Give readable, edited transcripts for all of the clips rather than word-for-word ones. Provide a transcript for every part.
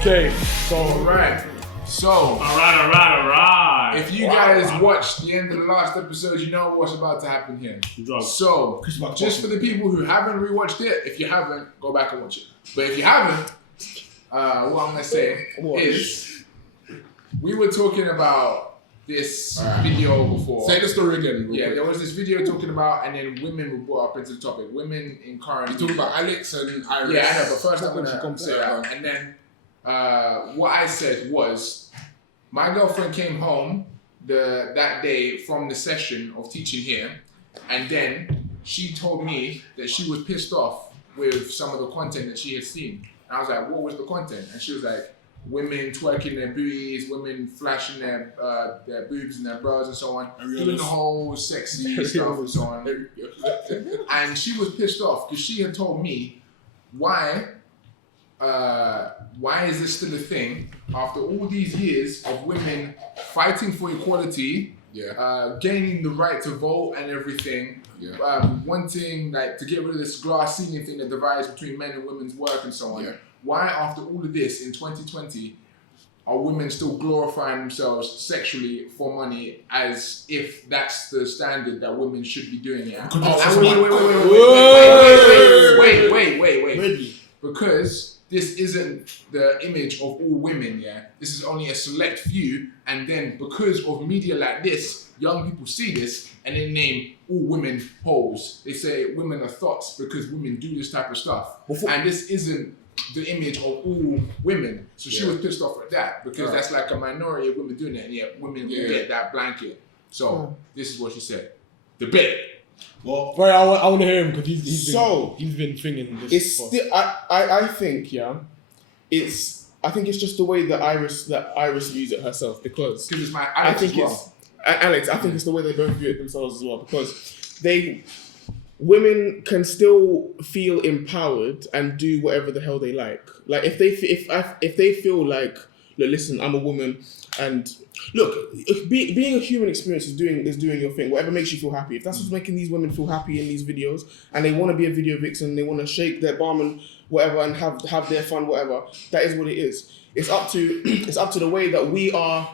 Okay, so Alright. So, Alright. if you guys watched the end of the last episode, you know what's about to happen here. So, just for the people who haven't rewatched it, if you haven't, go back and watch it. But if you haven't, what I'm gonna say is, we were talking about this video before. Say the story again. Yeah, there was this video talking about, and then women were brought up into the topic. Women in current. You talking about Alex and Iris. Yeah, I know, but first I'm gonna say that. And then what I said was, my girlfriend came home that day from the session of teaching here, and then she told me that she was pissed off with some of the content that she had seen. And I was like, what was the content? And she was like, women twerking their booties, women flashing their boobs and their bras and so on, doing the whole sexy stuff and so on. And she was pissed off because she had told me, why is this still a thing after all these years of women fighting for equality, gaining the right to vote and everything, wanting to get rid of this glass ceiling thing that divides between men and women's work and so on. Yeah. Why, after all of this in 2020, are women still glorifying themselves sexually for money as if that's the standard that women should be doing? Yeah. Wait. Because this isn't the image of all women, yeah? This is only a select few, and then because of media like this, young people see this and they name all women hoes. They say women are thoughts because women do this type of stuff. And this isn't the image of all women. So she was pissed off at that because that's like a minority of women doing it, and yet women will get that blanket. So this is what she said. Debate. Well, right, I want to hear him because he's been thinking this. It's still, I think I think it's just the way that Iris views it herself, because it's my Alex Alex, I think it's the way they both view it themselves as well, because women can still feel empowered and do whatever the hell they like. Like if they feel like, look, listen, I'm a woman, and look, being a human experience is doing your thing. Whatever makes you feel happy. If that's what's making these women feel happy in these videos, and they want to be a video vixen, they want to shake their bum and whatever, and have their fun, whatever. That is what it is. It's up to the way that we are.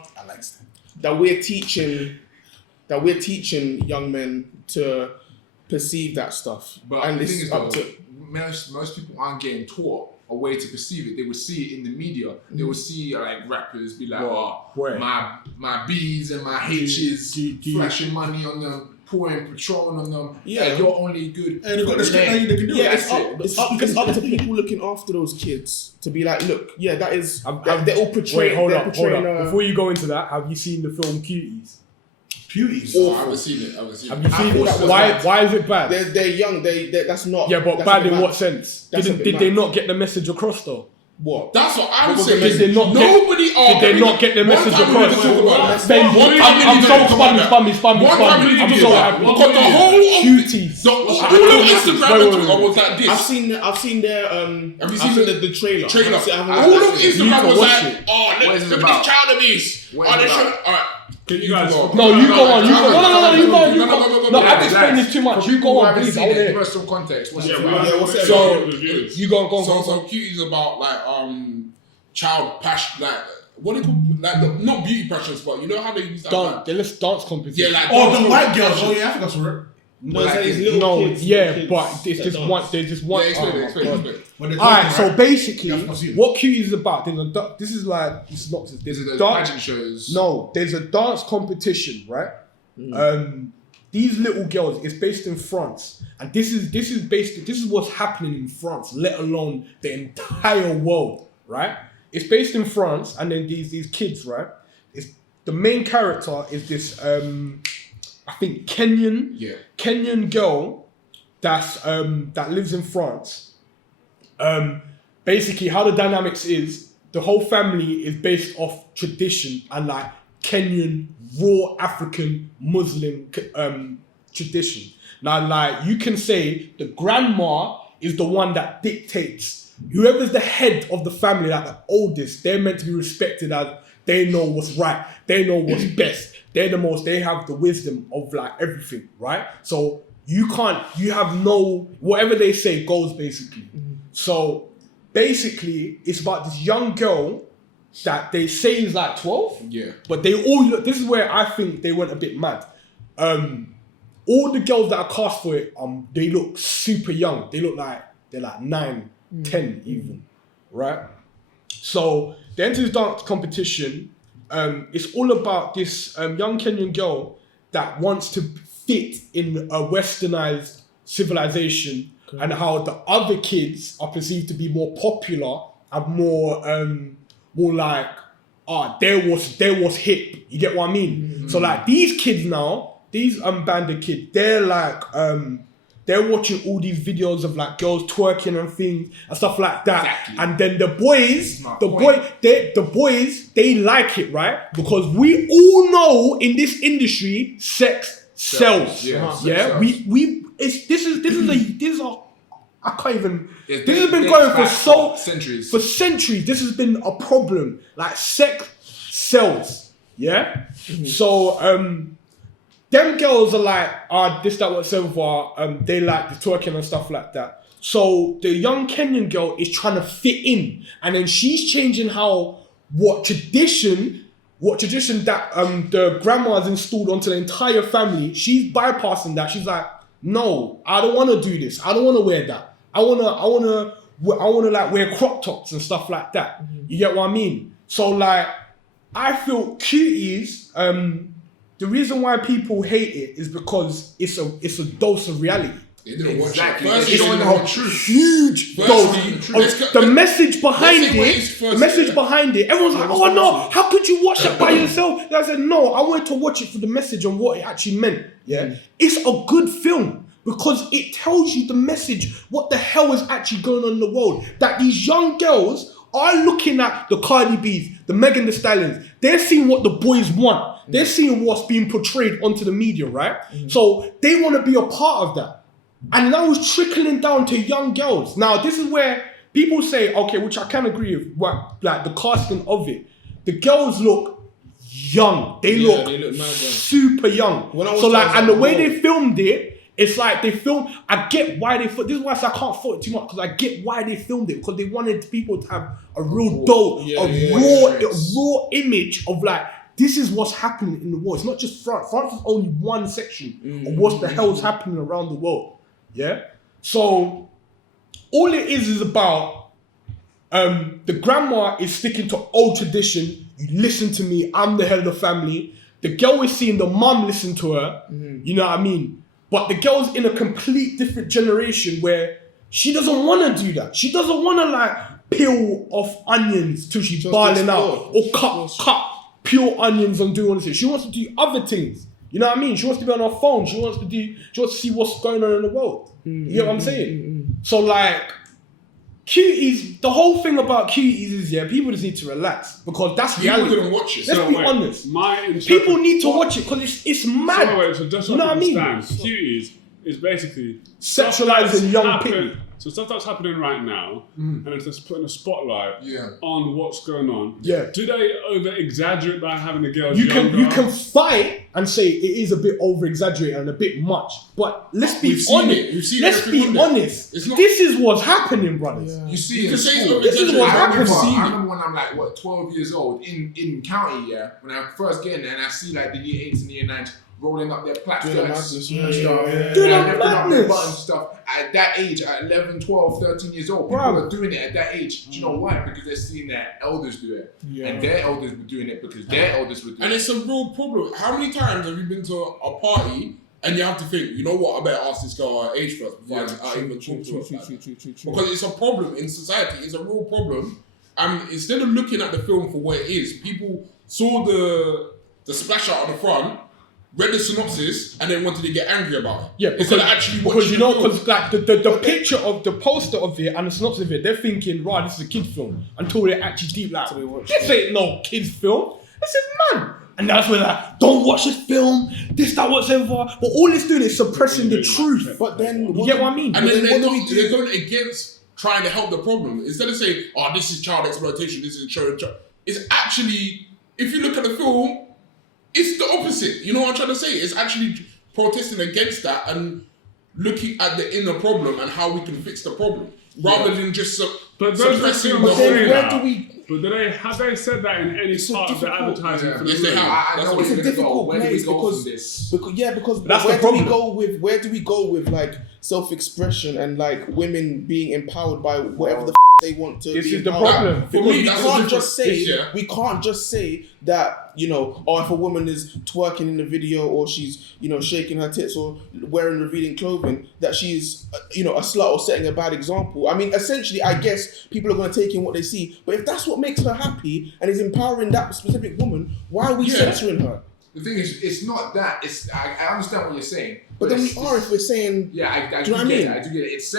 That we're teaching young men to perceive that stuff. But the thing is, most people aren't getting taught a way to perceive it. They would see it in the media. They would see like rappers be like, my B's and my H's flashing money on them, pouring Patron on them. Yeah, you're only good. And they've got the script they can do. Yeah, it's up to people looking after those kids to be like, look, that is. They're all portraying. Hold up. Before you go into that, have you seen the film Cuties? Cuties? I haven't seen it. Have you seen it? Why is it bad? They're young. That's not. Yeah, but bad in what sense? Did they not get the message across though? What? That's what I'm saying. Did they not get the message across? I'm so spammy. I'm so happy. Because the whole Cuties. All of Instagram was like this. I've seen their Have you seen the trailer? All of Instagram was like, look at this child abuse. Alright. You guys, no, you go on. No, I've explained this too much. You go on, please. Give us some context. So you go. So Cuties about like child passion, like what do you call, like not beauty passions, but you know how they use that. They list dance competition. Yeah, like the white girls. Oh yeah, I think that's right. But there's just one. Explain. Alright, so basically, what Cuties is about, this is like synopsis. There's a pageant shows. No, there's a dance competition, right? These little girls, it's based in France, and this is what's happening in France, let alone the entire world, right? It's based in France, and then these kids, right? The main character is this I think Kenyan girl that lives in France. Basically, how the dynamics is, the whole family is based off tradition and like Kenyan raw African Muslim tradition. Now, like you can say the grandma is the one that dictates. Whoever's the head of the family, like the oldest, they're meant to be respected as they know what's right, they know what's best. They have the wisdom of like everything, right? So you have no, whatever they say goes basically. So basically, it's about this young girl that they say is like 12. Yeah. But they all look, this is where I think they went a bit mad. All the girls that are cast for it, they look super young. They look like they're like 9, 10 even, right? So they enter this dance competition. It's all about this young Kenyan girl that wants to fit in a westernized civilization and how the other kids are perceived to be more popular and more like, there was hip. You get what I mean? So like these kids now, these bandit kids, they're like, they're watching all these videos of like girls twerking and things and stuff like that. Exactly. And then the boys, they like it, right? Because we all know in this industry, sex sells. Yeah. Yeah. This is I can't even. It's This has been been going back for centuries. For centuries, this has been a problem. Like sex sells. Yeah. So them girls are like, this, that, whatsoever. They like the twerking and stuff like that. So the young Kenyan girl is trying to fit in, and then she's changing what tradition that the grandma has installed onto the entire family. She's bypassing that. She's like, no, I don't want to do this. I don't want to wear that. I wanna like wear crop tops and stuff like that. You get what I mean? So like, I feel Cuties. The reason why people hate it is because it's a dose of reality. They didn't watch Exactly. it. First, It's showing the whole truth. Huge dose. The message behind it. Everyone's like, oh no, how could you watch that by yourself? And I said, no, I wanted to watch it for the message and what it actually meant. Yeah, it's a good film. Because it tells you the message, what the hell is actually going on in the world. That these young girls are looking at the Cardi B's, the Megan Thee Stallions. They're seeing what the boys want. They're seeing what's being portrayed onto the media, right? So they want to be a part of that. And that was trickling down to young girls. Now, this is where people say, okay, which I can agree with, like the casting of it. The girls look young. They look mad, super young. So like, and the way they filmed it, it's like they filmed. I get why they filmed. This is why I say I can't fault it too much, because I get why they filmed it, because they wanted people to have a real raw image of like, this is what's happening in the world. It's not just France. France is only one section of what the hell's happening around the world. Yeah. So all it is about the grandma is sticking to old tradition. You listen to me. I'm the head of the family. The girl is seeing the mum listen to her. You know what I mean? But the girl's in a complete different generation where she doesn't want to do that. She doesn't want to like peel off onions till she's barling out, or cut pure onions and do all this. She wants to do other things. You know what I mean? She wants to be on her phone. She wants to see what's going on in the world. You get what I'm saying? So like, Cuties, the whole thing about Cuties is, people just need to relax, because that's reality. People didn't watch it. Let's be honest. People People need to watch it because it's mad. So just you know what I mean? Cuties is basically Sexualizing young people. So stuff that's happening right now, and it's just putting a spotlight on what's going on. Yeah. Do they over exaggerate by having the girls You younger? can fight and say it is a bit over exaggerated and a bit much, but let's be honest. Let's be honest. This is what's happening, brothers. You see, You can say it's school, over This is what's happening. I remember when I'm like 12 years old in county, when I first get in there and I see like the year 8s and year 9s rolling up their platforms and stuff, Doing lifting that up their madness. buttons and stuff. At that age, at 11, 12, 13 years old, people are doing it at that age. Do you know why? Because they're seeing their elders do it, and their elders were doing it because their elders were doing it. And it's a real problem. How many times have you been to a party and you have to think, you know what, I better ask this girl her age first before I even talk to her? Because it's a problem in society. It's a real problem. And instead of looking at the film for what it is, people saw the splash out on the front, read the synopsis, and then wanted to get angry about it. Yeah, because like the picture of the poster of it and the synopsis of it, they're thinking, right, this is a kid film, until they actually deep like, this ain't no kids film. This is man. And that's when like, don't watch this film, this, that, whatever. But all it's doing is suppressing the truth. But then, You get what I mean? And then they're going against trying to help the problem. Instead of saying, oh, this is child exploitation, this is child. It's actually, if you look at the film, it's the opposite. You know what I'm trying to say? It's actually protesting against that and looking at the inner problem and how we can fix the problem. Rather than just But those are suppressing films the say where that. do we? But have they said that in any It's a part of the difficult- advertising for the Yes, they movie? have. I know It's where a you're gonna go. difficult Where do we place go because- from this? Because That's the where do we problem. go with like self-expression and like women being empowered by whatever the they want to This be is the empowered problem. by? For Because me, we that's can't a just different- say yeah. we can't just say that, you know, oh, if a woman is twerking in the video or she's, you know, shaking her tits or wearing revealing clothing, that she's, you know, a slut or setting a bad example. I mean, essentially, I guess people are going to take in what they see. But if that's what makes her happy and is empowering that specific woman, why are we censoring her? The thing is, it's not that. It's I understand what you're saying. But then we it's- are if we're saying, Yeah, I Do you know do what I get mean? it. I do get it. It's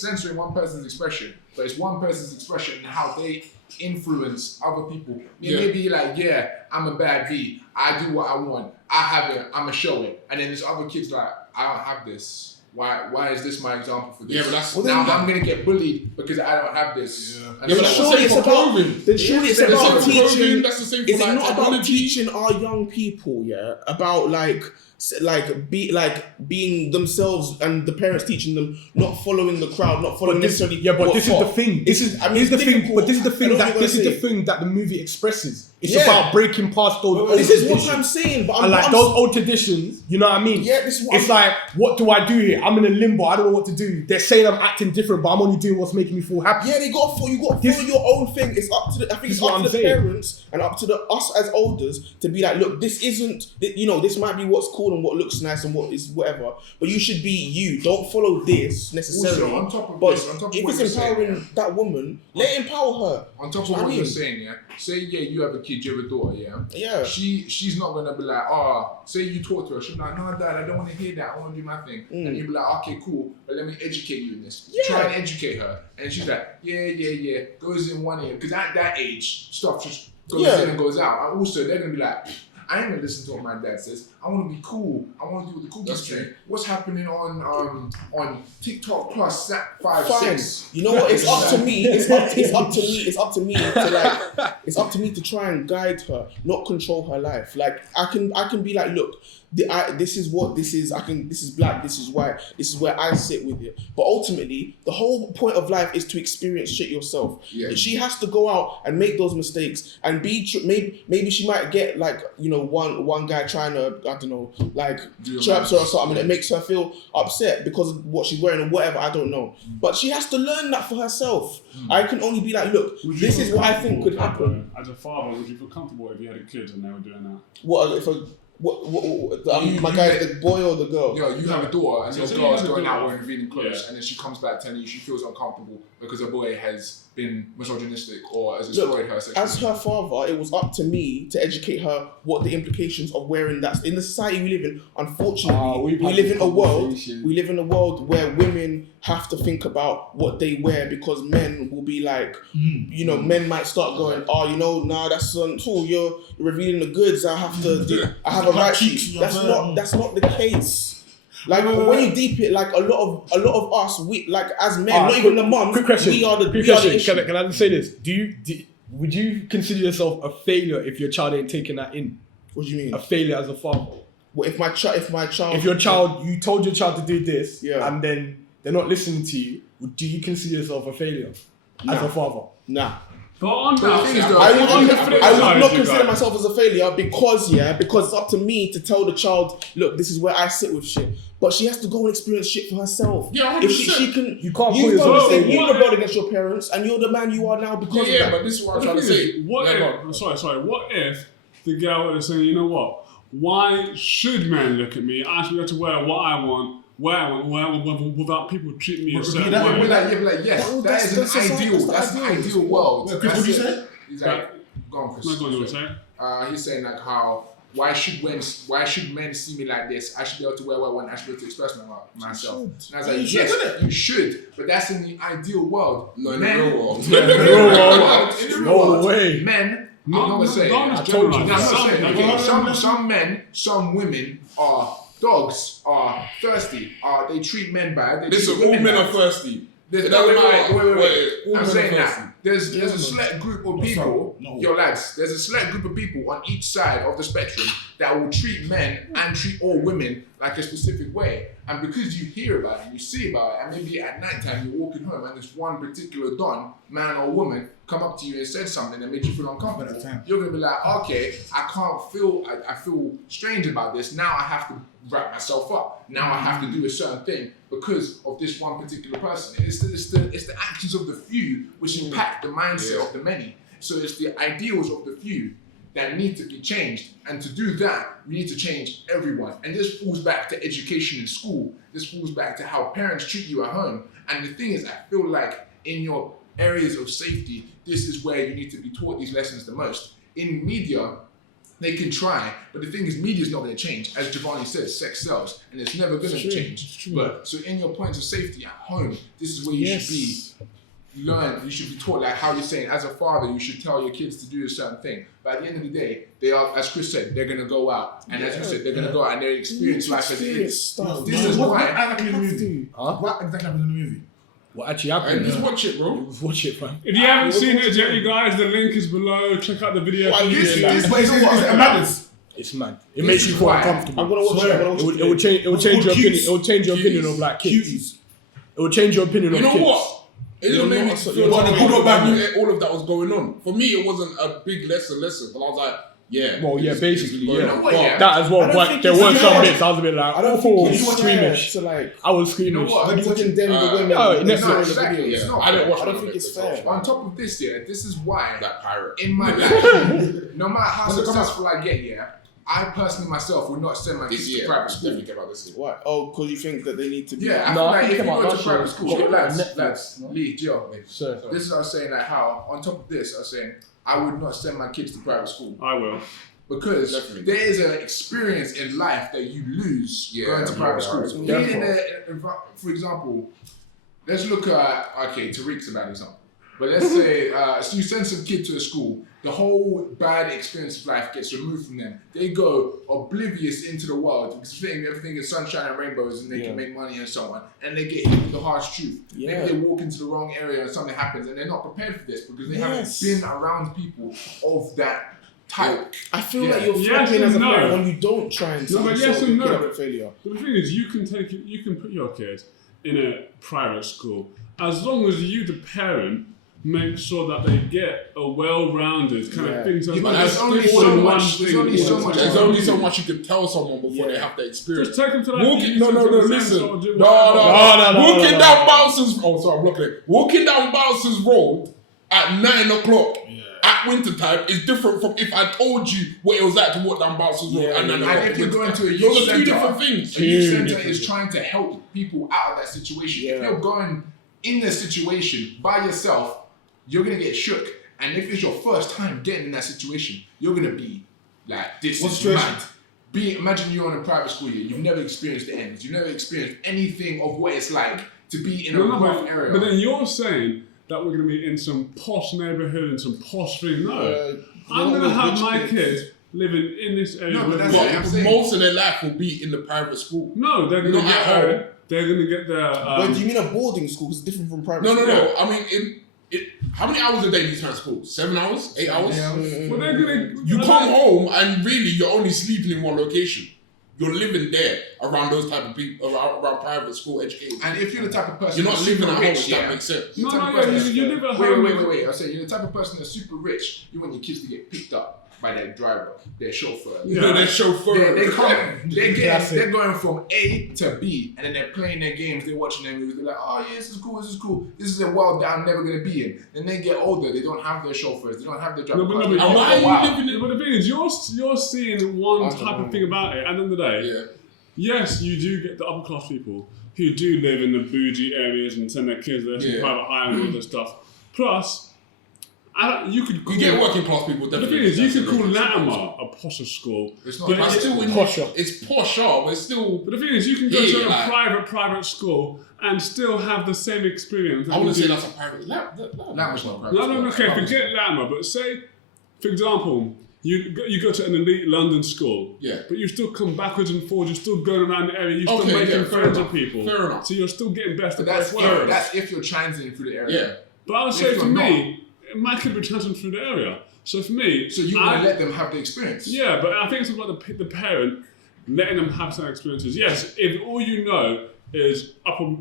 censoring one person's expression, but it's one person's expression and how they influence other people. It may be like, yeah, I'm a bad B. I do what I want. I have it. I'ma show it. And then there's other kids like, I don't have this. Why is this my example for this? Yeah, but that's now I'm gonna get bullied because I don't have this. Yeah. And Yeah, but so- that's surely the same it's for about clothing. then surely it's That's about the same for clothing, teaching. that's the same for Is it like not about technology. teaching our young people, about being themselves and the parents teaching them, not following the crowd, not following necessarily. But this is the thing. This is it's the thing. difficult. But this is the I thing know that what you're this is the gonna say. thing that the movie expresses. It's Yeah. about breaking past those old This is what traditions. I'm saying. But And I'm, like I'm, those old traditions, you know what I mean? Yeah, this is what it's like, what do I do here? I'm in a limbo. I don't know what to do. They're saying I'm acting different, but I'm only doing what's making me feel happy. Yeah, you got to follow This- your own thing. It's up to the, I think This it's is what up to I'm the saying. parents and up to us as elders to be like, look, this isn't, you know, this might be what's cool and what looks nice and what is whatever, but you should be you. Don't follow this necessarily. Also, on top of but this, on top of if what it's you're saying, empowering that woman, let it empower her. On top of Do you know what I you're mean? saying, yeah. Say you have a kid, you have a daughter, yeah. Yeah. She's not gonna be like, oh, say you talk to her, she'll be like, no, dad, I don't want to hear that. I want to do my thing. And you'll be like, okay, cool, but let me educate you in this. Yeah. Try and educate her, and she's like, yeah. Goes in one ear because at that age, stuff just goes Yeah. in and goes out. And also, they're gonna be like, I ain't gonna listen to what my dad says. I want to be cool. I want to do what the cool kids That's true. say. What's happening on TikTok plus Snap 5, Fine. 6? You know what? It's up to me. It's up to me to try and guide her, not control her life. Like I can be like, look, this is what this is. This is black. This is white. This is where I sit with it. But ultimately, the whole point of life is to experience shit yourself. Yeah. She has to go out and make those mistakes and maybe she might get like, you know, one guy trying to, I don't know, like chirps her or something and it makes her feel upset because of what she's wearing or whatever. I don't know. But she has to learn that for herself. I can only be like, look, Would you this feel is what I think could comfortable, happen. As a father, would you feel comfortable if you had a kid and they were doing that? What if my guy is the boy or the girl? Yo, you have a daughter, and So your say you girl's have a going out daughter. wearing revealing clothes, Yeah. and then she comes back telling you she feels uncomfortable because her boy has been misogynistic or has Look, destroyed her sexually. as her father, it was up to me to educate her what the implications of wearing that. In the society we live in, unfortunately, we live in a world where women have to think about what they wear because men will be like, you know, men might start going, oh, you know, nah, that's cool. You're revealing the goods. I have a right to. That's not the case. Like when you deep it, like a lot of us, we like as men, not even the mums. Quick question. We are the Quick we are the question. issue. Can I just say this? Would you consider yourself a failure if your child ain't taking that in? What do you mean? A failure as a father. Well, if my child, You told your child to do this, Yeah. and then they're not listening to you, do you consider yourself a failure as a father? nah. But on But the that, thing is, though, I would on the not, flip I side, would not you consider guys- myself as a failure because it's up to me to tell the child, look, this is where I sit with shit. But she has to go and experience shit for herself. Yeah, If 100%. she can, You can't call you've yourself done a the same. failure. You rebelled against your parents, and you're the man you are now because Yeah, of that. but this is what I'm The trying to thing say. is, what Yeah, if? go on. Sorry. What if the girl was saying, you know what? Why should men look at me? I should be able to wear what I want, without people treating me a certain Yeah, way. we're like, yes, Well, that is that's an society- ideal. that's That's the an ideal. ideal world. Chris, That's what do you it. say? He's That- like, go on, Chris. No, go on, you were saying? He's saying like how why should men see me like this? I should be able to wear what I want. I should be able to express myself. And I was like, You should, yes, innit? you should, but that's in the ideal world. No, in the Men- real world. In the real world. In the real No world, way. Men. No, I'm not saying. don't I just told you. generalize. No, I'm not Some- saying. okay, Okay, some men, some women are dogs, are thirsty, they treat men bad. They Listen, treat all women men bad. are thirsty. There's It no, doesn't matter. wait. All I'm men saying are that. thirsty. there's a select group of people, yo lads, there's a select group of people on each side of the spectrum that will treat men and treat all women like a specific way. And because you hear about it, you see about it, and maybe at night time you're walking home and this one particular don, man or woman, come up to you and said something that made you feel uncomfortable, you're gonna be like, okay, I feel strange about this. Now I have to wrap myself up. Now I have to do a certain thing because of this one particular person. It's the actions of the few which impact the mindset of the many. So it's the ideals of the few that need to be changed. And to do that, we need to change everyone. And this falls back to education in school. This falls back to how parents treat you at home. And the thing is, I feel like in your areas of safety, this is where you need to be taught these lessons the most. In media, they can try, but the thing is, media is not going to change. As Giovanni says, sex sells, and it's never going to change. But so in your points of safety at home, this is where you should be learn. You should be taught, like how you're saying, as a father, you should tell your kids to do a certain thing. But at the end of the day, they are, as Chris said, they're going to go out, and as you said, they're going to go out and they experience life as it is. This is What why. happened in the movie? What exactly happened in the movie? What actually happened? Just watch it, bro. Watch it, man. If you haven't seen it yet, you guys, the link is below. Check out the video. But is it madness? It's mad. It makes you feel uncomfortable. I'm gonna watch it. It will change. It will change your opinion. It will change your opinion of like kids. Cuties. It will change your opinion of You know kids. what? It didn't make me feel What, the good or bad news? all of that was going on. For me, it wasn't a big lesson, but I was like, yeah. Well, yeah, basically, You yeah. know what, yeah? That as well. I don't But think there it's- were you know some what? bits I was a bit like, I don't think it's squeamish. fair to like I was You know squeamish. what? to condemn the women. No, in it's the not video. exactly. It's not. I don't watch I don't it. think it's fair. On top of this, yeah, this is why That pirate. in my life, no matter how successful I get, yeah, I personally myself would not send my kids to private school. Definitely get about this. Why? Oh, because you think that they need to be. Yeah, I No, feel I like think if you about go to national private school, school, lads, Netflix, no? Lee, Joe, Sure. this is what I was saying, like how, on top of this, I was saying, I would not send my kids to private school. I will. Because Definitely. there is an experience in life that you lose going to Yeah, private yeah, school. yeah. Being in a, for example, let's look at, okay, Tariq's a bad example. But let's say so you send some kid to a school, the whole bad experience of life gets removed from them. They go oblivious into the world because they think everything is sunshine and rainbows and they can make money and so on. And they get hit with the harsh truth. Yeah. Maybe they walk into the wrong area and something happens and they're not prepared for this because they Yes. haven't been around people of that type. I feel Yeah. like you're Yes flipping as a and no. parent when you don't try and No, but solve yes and your no. kid up at failure. But the thing is, you can put your kids in a private school as long as you, the parent, make sure that they get a well-rounded kind of thing. So Yeah, but it's there's not only just so one much- thing there's only so all the much- time. There's only so much you can tell someone before they have the Just experience. take them to that. Walking, no, listen. Or do No, whatever. Walking down Bowson's, oh, sorry, I'm blocking it. Walking down Bowson's Road at 9 o'clock at winter time is different from if I told you what it was like to walk down Bowson's Road at 9 o'clock. And if you're going to a Those youth are two centre, different things. a youth centre is trying to help people out of that situation. If Yeah. you're going in the situation by yourself, you're gonna get shook. And if it's your first time getting in that situation, you're gonna be like, this What is situation? mad. Imagine you're in a private school year, you've never experienced the ends, you've never experienced anything of what it's like to be in a rough area. But then you're saying that we're going to be in some posh neighbourhood and some posh thing. No. I'm going to have my kids living in this area. No, but with that's me. what I'm saying. Most of their life will be in the private school. No, they're going to Not get at home. they're going to get their. Wait, do you mean a boarding school? Because it's different from private No, school. I mean, how many hours a day do you turn school? 7 hours? 8 hours? well, they're going to. You come home and really you're only sleeping in one location. You're living there around those type of people, around private school education. And if you're the type of person You're not that's living super at home, rich, if that makes sense. No, the type of no, person yeah, that's- you live at home. Wait. I say you're the type of person that's super rich. You want your kids to get picked up by their driver, their chauffeur. You know, their chauffeur. They're going from A to B, and then they're playing their games. They're watching their movies. They're like, oh yeah, this is cool. This is a world that I'm never gonna be in. Then they get older. They don't have their chauffeurs. They don't have their driver. No, but cars. no, but They why go, are wow. you living in? But the thing is, you're seeing one type of thing about it. At the end of the day, Yeah. yes, you do get the upper class people who do live in the bougie areas and send their kids there to Yeah. private hire and all this stuff. Plus, you could call, You get working class people the definitely. thing is, you That's could a call different Latimer a posher school. It's not. But But it's still in Posher. It's posher, but it's still. But the thing is, you can go Yeah, to a like- private school and still have the same experience. I wouldn't say that's a private. That was not private. No, okay, school. forget Latimer, but say, for example, you go to an elite London school, Yeah. but you still come backwards and forwards, you're still going around the area, you're still Okay, making yeah, fair friends enough, with people. fair enough. So you're still getting best But of both worlds. that's if you're transiting through the area. Yeah. But I would say If for you're me, my kid would be transferred through the area. So for me, So you want to let them have the experience? yeah, but I think it's about the parent letting them have some experiences. Yes, if all you know is upper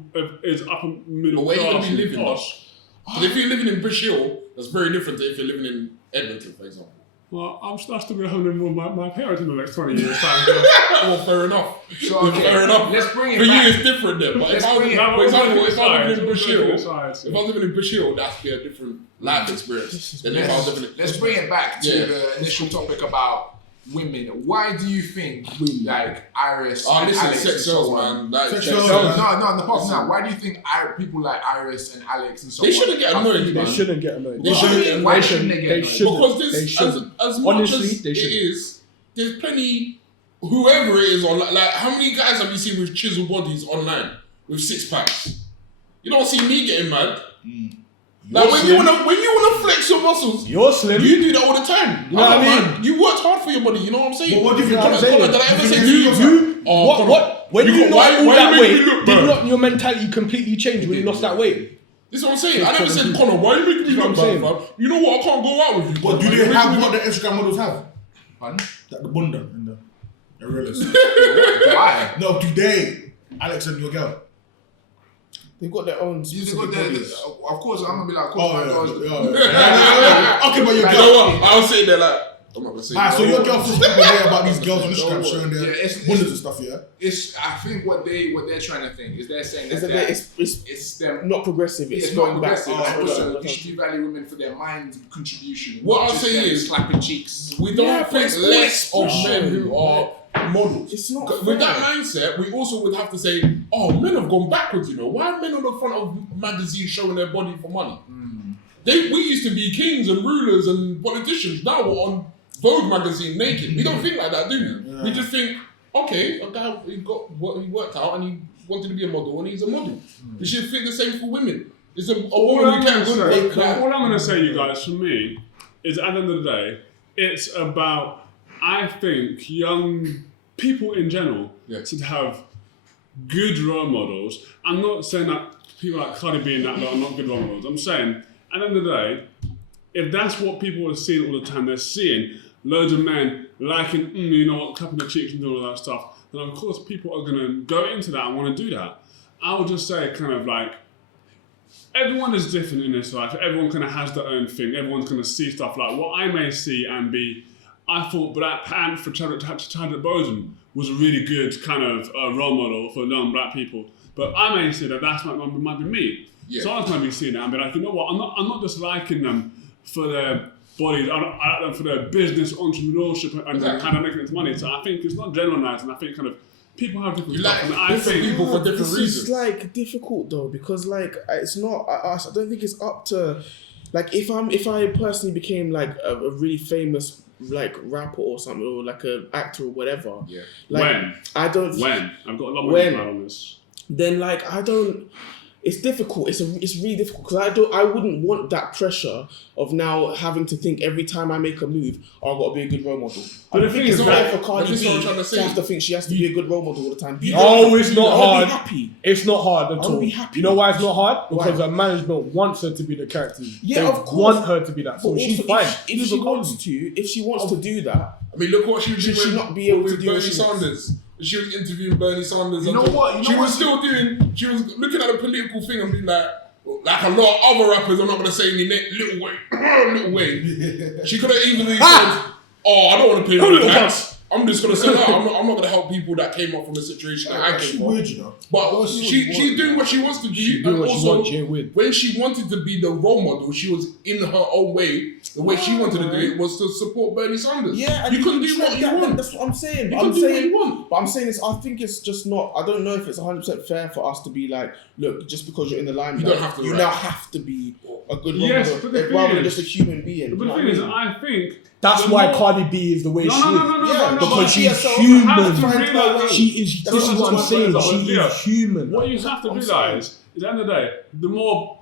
middle But where you class gonna be and living, posh. But if you're living in Bush Hill, that's very different to if you're living in Edmonton, for example. Well, I'm still be home with my parents in the next 20 years time. Oh, fair enough. So, okay, Fair enough. let's bring it For back. you, it's different then. But if I was, for example, if I was living in Bush Hill, if I was living in Bush Hill, that'd be a different life experience than if I was living in. Let's bring it back to the initial topic about women. Why do you think like Iris and listen, Alex sex and so sells, on? man. Like, Sex sex sells, sells. man. No, in the past now. Why do you think people like Iris and Alex and so They on? shouldn't get annoyed, They man. shouldn't get annoyed. They shouldn't get Why annoyed. shouldn't they get They annoyed? shouldn't. Because They this, shouldn't. as much Honestly, as they it shouldn't. is, there's plenty, whoever it is on, like how many guys have you seen with chiseled bodies online with 6-packs? You don't see me getting mad. Like when you wanna flex your muscles, You're slim. you do that all the time. You know what I mean? Man, you worked hard for your body. You know what I'm saying? But what do you think? Comment, I'm saying? did I ever say to You- you? You, Oh, what, come what? When You you got- lost why- all why that you make weight, me look did bad? not your mentality completely change when you lost that weight? This is what I'm saying. I never said, Connor, why are you making me That's look what I'm bad, fam? You know what? I can't go out with you. What do bro. they You're have? making What me the Instagram models have? Pardon? Like the bunda and the realist. Why? No, today, Alex and your girl. They've got their own You specific got bodies. of course, I'm gonna be like, of Oh, course, my girls. Okay, but your You know girl. what? I was sitting there like, I'm not gonna say. Alright, so your girl feels people hear about these girls on Instagram showing Yeah, their it's- bundas and stuff, yeah? It's. I think what they're trying to think is they're saying Is that that it's it's them. not progressive, it's It's not going back. progressive. Oh, and also, okay. you should value women for their mind contribution. What not I'll just say them is- slapping cheeks. We don't Yeah, but think it's less of always men who are models. It's not With fair. that mindset, we also would have to say, oh, men have gone backwards, you know. Why are men on the front of magazines showing their body for money? We used to be kings and rulers and politicians. Now we're on Vogue magazine naked. We don't think like that, do we? Yeah. We just think, okay, a guy he worked out and he wanted to be a model and he's a model. We should think the same for women. It's a All woman I'm who can gonna good say, like, all I'm gonna say, you guys, for me, is at the end of the day, it's about, I think, young people in general should have good role models. I'm not saying that people like Cardi B and that are not good role models. I'm saying, at the end of the day, if that's what people are seeing all the time, they're seeing loads of men liking, you know what, clapping their cheeks and doing all that stuff, then of course people are gonna go into that and want to do that. I would just say kind of like, everyone is different in this life. Everyone kind of has their own thing. Everyone's going to see stuff like what I may see and be. I thought Black Panther, Chadwick Boseman was a really good kind of role model for young black people. But I may say that might be me. Yeah. So I might be seeing that and be like, you know what? I'm not just liking them for their bodies. I like them for their business, entrepreneurship, and Exactly. kind of making it money. So I think it's not generalized, and I think kind of people have different You stuff. like And I different think people for different this reasons. is like difficult though because like it's not us. I don't think it's up to like if I personally became like a really famous like rapper or something or like an actor or whatever. Yeah. Like I've got a lot more when when on this. then like I don't. It's difficult. It's really difficult because I wouldn't want that pressure of now having to think every time I make a move, oh, I've got to be a good role model. But I the think thing it's is fair that- for Cardi this is what I'm B trying to to say. have to think she has to be a good role model all the time. Oh, it's not I would hard. be happy. It's not hard at I would all. be happy. You know why it's not hard? Why? Because her management wants her to be the character. Yeah, they of course. want her to be that. So But she's also, fine. if she wants to do that, I mean, look what she was Should doing she not be able to with do what Bernie she wants? Sanders. She was interviewing Bernie Sanders. You know and what? You she know was what? still doing. She was looking at a political thing and being like a lot of other rappers. I'm not gonna say any Little Wayne. Little Wayne. She could have easily said, "Oh, I don't want to pay for the tax. I'm just gonna say that. I'm not gonna help people that came up from a situation that I That's came from." weird, you know. But she's doing what she wants to do. She's doing and what she also, wants, yeah, with. when she wanted to be the role model, she was in her own way. The way she wanted to do it was to support Bernie Sanders. yeah, and you can do what you want. That's what I'm saying. You I'm can do what saying, you want. but I'm saying this. I think it's just not. I don't know if it's 100% fair for us to be like, look, just because you're in the limelight, You don't have to you rap. now have to be a good role Yes, model, but the thing rather than is- just a human being. But You know the what thing I is, mean? I think That's the why more- Cardi B is the way she is. Yeah, no, Because but she's herself. human. You have to Find her realise- way. She is. That's This is what I'm saying. but She yeah. is human. What you have to realise is, at the end of the day, the more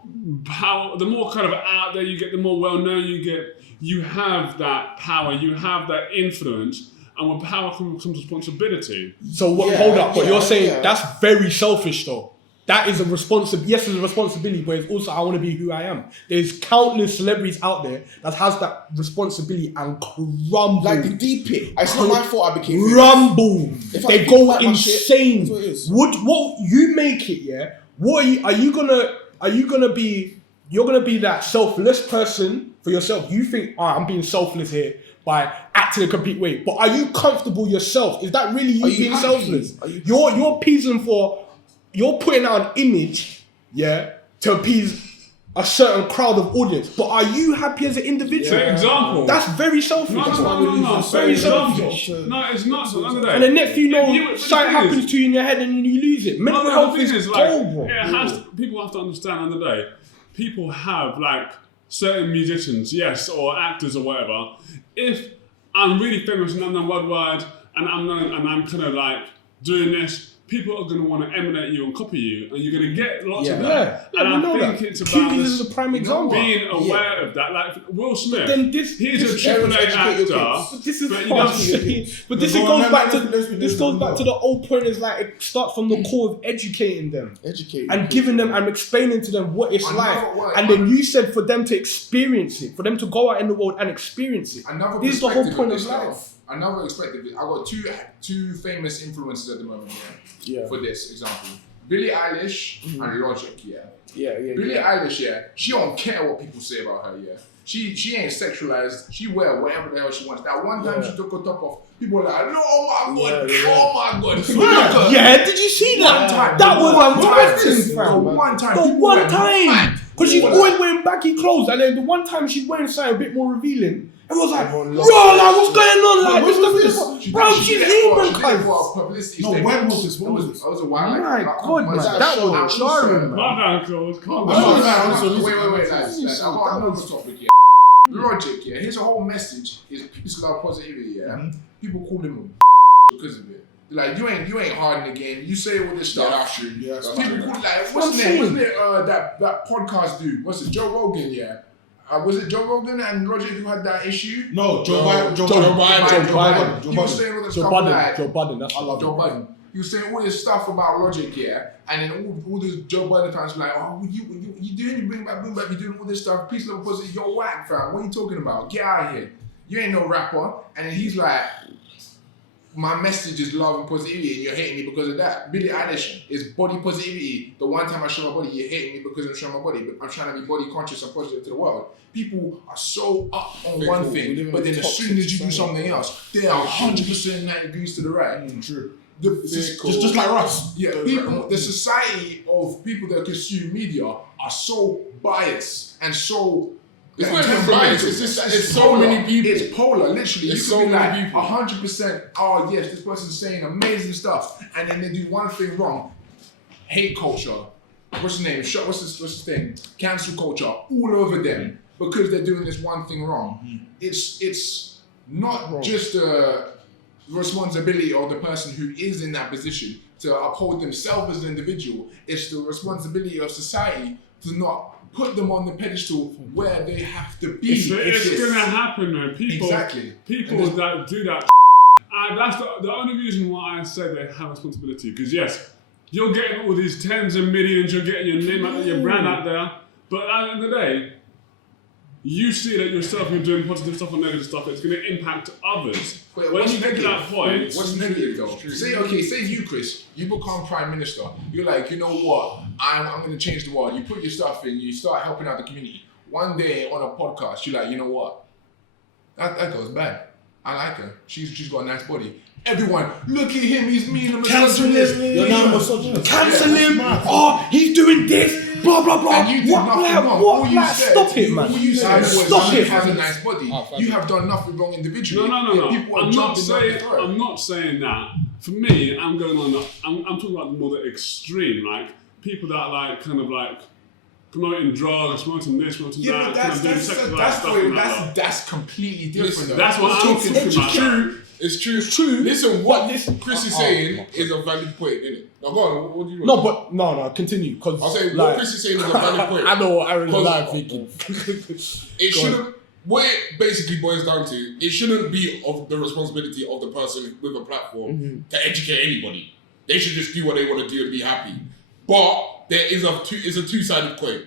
power, the more kind of out there you get, the more well known you get. You have that power, you have that influence, and with power comes responsibility. So what, Yeah, hold up, but yeah, you're saying yeah. that's very selfish though. that is a responsibility. Yes, it's a responsibility, but it's also I want to be who I am. There's countless celebrities out there that has that responsibility and crumble. Like the deep pit. It's not my fault I became famous. Rumble. If I They keep go like my shit, insane. that's what it is. What you make it? Yeah. What are you gonna be? You're gonna be that selfless person for yourself. You think, I'm being selfless here by acting a complete way. But are you comfortable yourself? Is that really you being happy? selfless? You're appeasing you're putting out an image, yeah, to appease a certain crowd of audience. But are you happy as an individual? For example. That's very selfish. No. It's very selfish. No, it's not. And the next you know, something happens to you in your head and you lose it. Mental health is gold, bro. People have to understand on the day, people have like certain musicians, yes, or actors or whatever. If I'm really famous and I'm known worldwide and I'm kind of like doing this, people are going to want to emulate you and copy you, and you're going to get lots of that. Yeah, and we know I think that. it's about Cuties is a prime example. being aware of that. Like Will Smith, Then he's a AAA actor. But this is But you don't But this goes back to the old point. Is like it starts from the core of educating them, and giving them and explaining to them what it's like. And then you said for them to experience it, for them to go out in the world and experience it. This is the whole point of life. Another perspective. I got two famous influencers at the moment here. For this example, Billie Eilish and Logic. Billie Eilish. She don't care what people say about her. She ain't sexualized. She wear whatever the hell she wants. That one time she took her top off, people were like, oh my god, oh my god. Yeah, did you see that? That was the one time. Because she's always wearing baggy clothes, and then the one time she's wearing something a bit more revealing, everyone's like, bro, like, what's going on? Like, this? Bro, she's even close. No, when was this? When was this? That was a while Oh my god, man. That was jarring, man. Wait, lads. I got another topic here. Logic, his whole message is peace, love, positivity, People call him a because of it. They're like, you ain't hard in the game. You say all this stuff. Yeah, that's true. Yeah, that's People true. call like, what's his name? Wasn't it that podcast dude? What's it? Joe Rogan, was it Joe Rogan and Logic who had that issue? No, Joe Biden. He was saying all this stuff like Joe Budden. That's I love Joe Budden. He was saying all this stuff about Logic, and then all these Joe Budden fans were like, oh, you doing, you bring back, you're doing all this stuff, peace, love, positive, you're whack, fam. What are you talking about? Get out of here. You ain't no rapper. And then he's like, my message is love and positivity, and you're hating me because of that. Billie Eilish is body positivity. The one time I show my body, you're hating me because I'm showing my body, but I'm trying to be body conscious and positive to the world. People are so up on one thing, but then as soon as you do something else, they are 100% 90 degrees to the right. True. Just like us. Yeah, people, the society of people that consume media are so biased and so. It's not even biased. It's so many people. It's polar, literally. It's you so could be many like people. 100%. Oh yes, this person's saying amazing stuff, and then they do one thing wrong. Hate culture. What's his name? What's his thing? Cancel culture. All over them because they're doing this one thing wrong. It's not just a responsibility of the person who is in that position to uphold themselves as an individual. It's the responsibility of society to not put them on the pedestal where they have to be. It's going to happen, though. People that do that. That's the only reason why I say they have responsibility. Because yes, you're getting all these tens of millions, you're getting your name out there, your brand out there. But at the end of the day, you see that yourself, you're doing positive stuff or negative stuff, it's going to impact others. Wait, when you get to that point, what's negative though? Say you, Chris, you become prime minister. You're like, you know what? I'm going to change the world. You put your stuff in, you start helping out the community. One day on a podcast, you're like, you know what? That girl's bad. I like her. She's got a nice body. Everyone, look at him. He's mean and misogynist. Cancel him. Oh, he's doing this. Blah blah blah. And you did nothing wrong. All you said, stop it, man. All you said was Stop she it. has a nice body. You have done nothing wrong individually. No. People are I'm jumping not saying that. For me, I'm going on. I'm talking about more the extreme, like people that like kind of like promoting drugs, promoting this, promoting that, kind of doing sexualized stuff. That's completely different. That's what I'm talking about. It's true. Listen, what Chris is saying is a valid point, isn't it? Now go on, what do you want? No, continue. Cause I'll say what Chris is saying is a valid point. I know what Aaron's like thinking. It shouldn't. What it basically boils down to, it shouldn't be of the responsibility of the person with a platform to educate anybody. They should just do what they want to do and be happy. But it's a two-sided coin.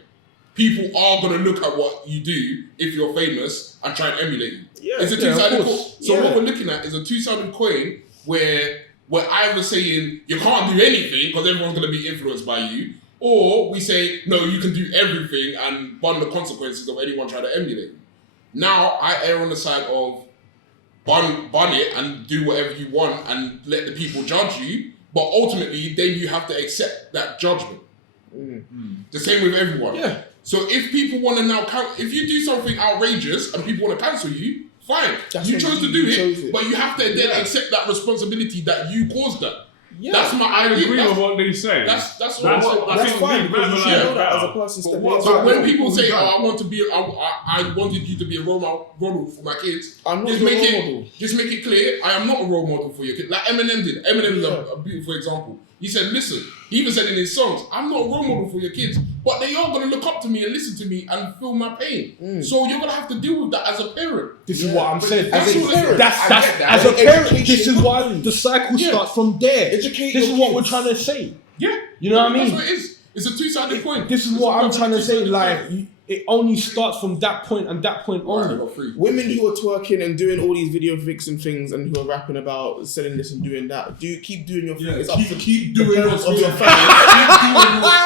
People are gonna look at what you do if you're famous and try and emulate you. Yeah, it's a two-sided coin. So Yeah. what we're looking at is a two-sided coin where we're either saying you can't do anything because everyone's gonna be influenced by you, or we say no, you can do everything and bun the consequences of anyone trying to emulate you. Now I err on the side of bun it and do whatever you want and let the people judge you, but ultimately then you have to accept that judgment. The same with everyone. Yeah. So if people want to now if you do something outrageous and people want to cancel you, fine. You chose to do it, but you have to then accept that responsibility that you caused that. Yeah. That's my I idea. agree with what they say. That's That's fine because you should know that as a person stepping what- into So that when role. people say, "Oh, I wanted you to be a role model for my kids," I'm not just your make role it model. just make it clear I am not a role model for your kids. Like Eminem did. Eminem is a beautiful example. He said, "Listen," he even said in his songs, "I'm not a role model for your kids, but they are gonna look up to me and listen to me and feel my pain. So you're gonna have to deal with that as a parent." This is what I'm saying. As a parent, That's I get that. as a parent. Education This is why companies. the cycle Yeah. starts from there. Educate This is your what we're kids. trying to say. Yeah, You know what I mean? That's what it is. It's a two-sided coin. This is It's what a I'm trying to say. two-sided Like, coin. it only starts from that point and that point Right, I only. got three. Women who are twerking and doing all these video vixen things and who are rapping about selling this and doing that, keep doing your thing. Yeah, It's up to keep the doing your parents of your thing. family.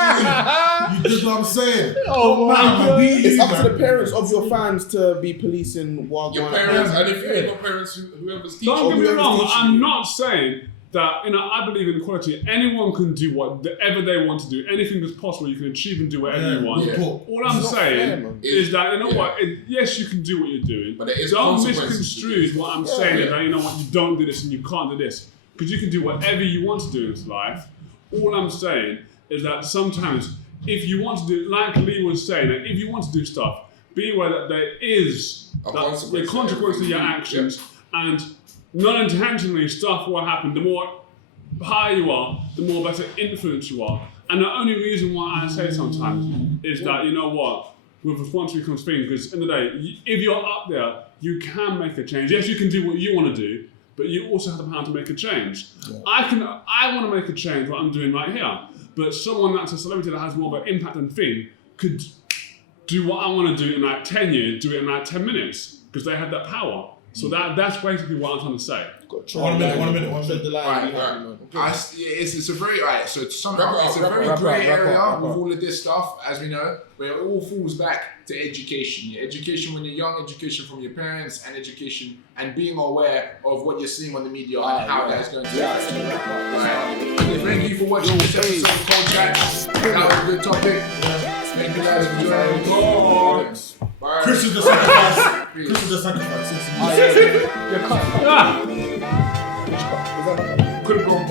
You dig what I'm saying? Oh my God. It's up to the parents of your fans to be policing wild Your wine. parents, and if you ain't got parents, whoever's teaching. Don't get me whoever's wrong, teaching I'm you. not saying that, I believe in equality. Anyone can do whatever they want to do. Anything is possible. You can achieve and do whatever you want. Yeah. All I'm It's not saying fair, man. is that, Yeah. what? Yes, you can do what you're doing. But there is Don't consequences misconstrue to what I'm saying is Yeah. that, you don't do this and you can't do this. Because you can do whatever you want to do in this life. All I'm saying is that sometimes, if you want to do, like Lee was saying, that if you want to do stuff, be aware that there is A the consequence consequence to your actions, and non-intentionally stuff will happen. The more higher you are, the more better influence you are. And the only reason why I say sometimes is that, with responsibility comes fame, because in the day, if you're up there, you can make a change. Yes, you can do what you want to do, but you also have the power to make a change. Yeah. I want to make a change, what I'm doing right here, but someone that's a celebrity that has more of an impact than fame could do what I want to do in like 10 years, do it in like 10 minutes, because they have that power. So that's basically what I'm trying to say. One minute. Tread the line. Right, you right. have, man. It's a very so to sum it Wrap it up, up, it's a wrap very it up, grey wrap it area up. with all of this stuff, as we know, but it all falls back to education. Your education when you're young, education from your parents, and education and being aware of what you're seeing on the media and how that is going to affect you. Right. Thank you for watching this episode of Cold Chats. That was a good topic. Thank you guys for joining. Bye. Chris is the sacrifice. Chris is the sacrifice. Ah! Could have gone.